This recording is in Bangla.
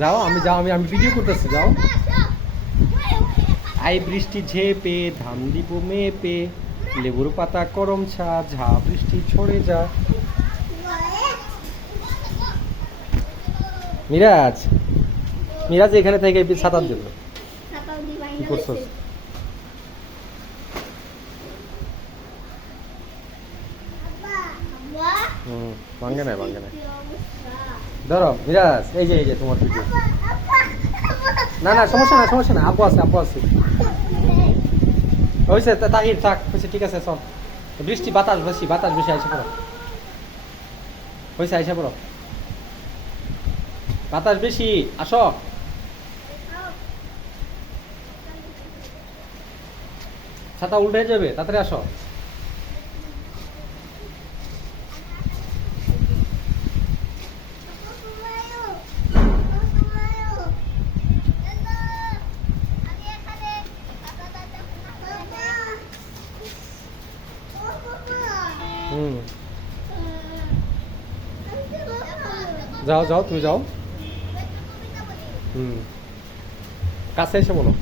যাও আমি ভিডিও করতেছি, যাও। আই বৃষ্টি ঝেপে ধান দিব মেপে, লেবুর পাতা করম ছা, ঝা বৃষ্টি ছড়ে যা। মিরাজ, মিরাজ এখানে থেকে ছাতা দেব। কি করছস? ভাঙ্গে নাই, ভাঙ্গে নাই। ধরো মিরাজ, এই যে তোমার ভিডিও। না না, সমস্যা না, সমস্যা না, আপু আছে, আপু আছে। হয়েছে তাহির, থাক, হয়েছে, ঠিক আছে, চল। বৃষ্টি, বাতাস বেশি, বাতাস বেশি, আইসা পড়ো। হয়েছে, আইসা পড়ো। বাতাস বেশি, আসো। ছাতা উল্টে যাবে, তাড়াতাড়ি আসো। যাও যাও, তুমি যাও। কাছে এসে বলো।